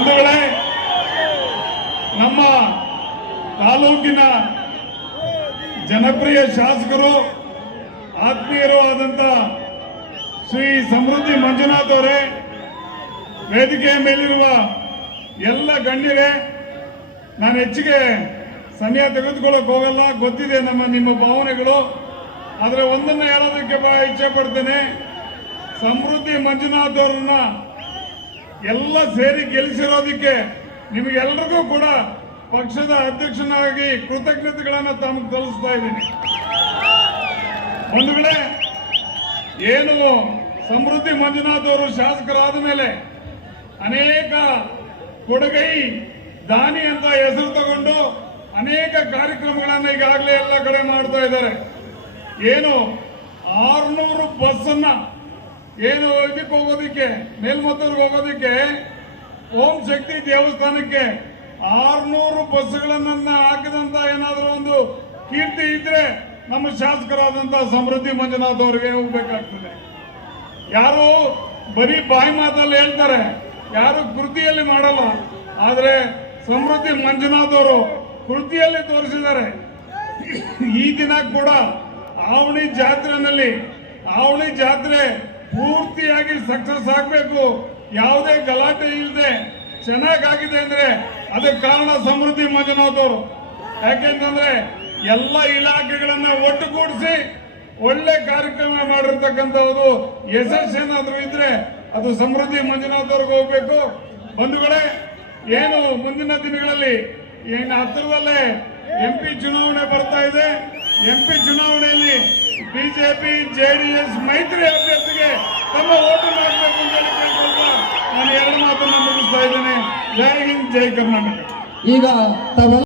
ಬಂಧುಗಳೇ, ನಮ್ಮ ತಾಲೂಕಿನ ಜನಪ್ರಿಯ ಶಾಸಕರು ಆತ್ಮೀಯರು ಆದಂತ ಶ್ರೀ ಸಮೃದ್ಧಿ ಮಂಜುನಾಥ್ ಅವರೇ, ವೇದಿಕೆಯ ಮೇಲಿರುವ ಎಲ್ಲ ಗಣ್ಯರೇ, ನಾನು ಹೆಚ್ಚಿಗೆ ಸಮಯ ತೆಗೆದುಕೊಳ್ಳಕ್ ಹೋಗಲ್ಲ, ಗೊತ್ತಿದೆ ನಮ್ಮ ನಿಮ್ಮ ಭಾವನೆಗಳು, ಆದರೆ ಒಂದನ್ನು ಹೇಳೋದಕ್ಕೆ ಬಹಳ ಇಚ್ಛೆ ಪಡ್ತೇನೆ. ಸಮೃದ್ಧಿ ಮಂಜುನಾಥ್ ಅವರನ್ನ ಎಲ್ಲ ಸೇರಿ ಗೆಲ್ಲಿಸಿರೋದಕ್ಕೆ ನಿಮಗೆಲ್ಲರಿಗೂ ಕೂಡ ಪಕ್ಷದ ಅಧ್ಯಕ್ಷನಾಗಿ ಕೃತಜ್ಞತೆಗಳನ್ನು ತಮಗೆ ಸಲ್ಲಿಸ್ತಾ ಇದ್ದೀನಿ. ಒಂದು ವೇಳೆ ಏನು ಸಮೃದ್ಧಿ ಮಂಜುನಾಥ್ ಅವರು ಶಾಸಕರಾದ ಮೇಲೆ ಅನೇಕ ಕೊಡುಗೈ, ದಾನಿ ಅಂತ ಹೆಸರು ತಗೊಂಡು ಅನೇಕ ಕಾರ್ಯಕ್ರಮಗಳನ್ನು ಈಗಾಗಲೇ ಎಲ್ಲ ಕಡೆ ಮಾಡ್ತಾ ಇದ್ದಾರೆ. ಏನು ಆರ್ನೂರು ಬಸ್ ಅನ್ನ ಏನು ಇದಕ್ಕೆ ಹೋಗೋದಕ್ಕೆ? ಮೇಲ್ಮತ್ತೂರ್ಗೆ ಹೋಗೋದಕ್ಕೆ? ಓಂ ಶಕ್ತಿ ದೇವಸ್ಥಾನಕ್ಕೆ ಆರ್ನೂರು ಬಸ್ಗಳನ್ನ ಹಾಕಿದಂತ ಏನಾದರೂ ಒಂದು ಕೀರ್ತಿ ಇದ್ರೆ ನಮ್ಮ ಶಾಸಕರಾದಂತ ಸಮೃದ್ಧಿ ಮಂಜುನಾಥ್ ಅವರಿಗೆ ಹೋಗ್ಬೇಕಾಗ್ತದೆ. ಯಾರು ಬರೀ ಬಾಯಿ ಮಾತಲ್ಲಿ ಹೇಳ್ತಾರೆ, ಯಾರು ಕೃತಿಯಲ್ಲಿ ಮಾಡಲ್ಲ. ಆದ್ರೆ ಸಮೃದ್ಧಿ ಮಂಜುನಾಥ್ ಅವರು ಕೃತಿಯಲ್ಲಿ ತೋರಿಸಿದ್ದಾರೆ. ಈ ದಿನ ಕೂಡ ಆವಣಿ ಜಾತ್ರೆನಲ್ಲಿ, ಆವಣಿ ಜಾತ್ರೆ ಪೂರ್ತಿಯಾಗಿ ಸಕ್ಸಸ್ ಆಗಬೇಕು. ಯಾವುದೇ ಗಲಾಟೆ ಇಲ್ಲದೆ ಚೆನ್ನಾಗಾಗಿದೆ ಅಂದ್ರೆ ಅದಕ್ಕೆ ಕಾರಣ ಸಮೃದ್ಧಿ ಮಂಜುನಾಥ್ ಅವರು ಯಾಕೆಂತಂದ್ರೆ ಎಲ್ಲ ಇಲಾಖೆಗಳನ್ನ ಒಟ್ಟುಗೂಡಿಸಿ ಒಳ್ಳೆ ಕಾರ್ಯಕ್ರಮ ಮಾಡಿರ್ತಕ್ಕಂಥದ್ದು ಯಶಸ್ಸೇನಾದ್ರೂ ಇದ್ರೆ ಅದು ಸಮೃದ್ಧಿ ಮಂಜುನಾಥ್ ಅವ್ರಿಗೆ ಹೋಗ್ಬೇಕು. ಬಂಧುಗಳೇ, ಏನು ಮುಂದಿನ ದಿನಗಳಲ್ಲಿ ಏನು ಹತ್ತಿರದಲ್ಲೇ ಎಂ ಚುನಾವಣೆ ಬರ್ತಾ ಇದೆ. ಎಂ ಚುನಾವಣೆಯಲ್ಲಿ ಬಿಜೆಪಿ, ಜೆಡಿಎಸ್ ಮೈತ್ರಿ ಅಭ್ಯರ್ಥಿಗೆ ತಮ್ಮ ಓಟು ಮಾಡಬೇಕು ಅಂತ ಹೇಳಿ ಕೇಳ್ಕೊಳ್ತಾ ನಾನು ಎರಡು ಮಾತನ್ನ ಮುಗಿಸ್ತಾ ಇದ್ದೇನೆ. ಜೈ ಹಿಂದ್, ಜೈ ಕರ್ನಾಟಕ. ಈಗ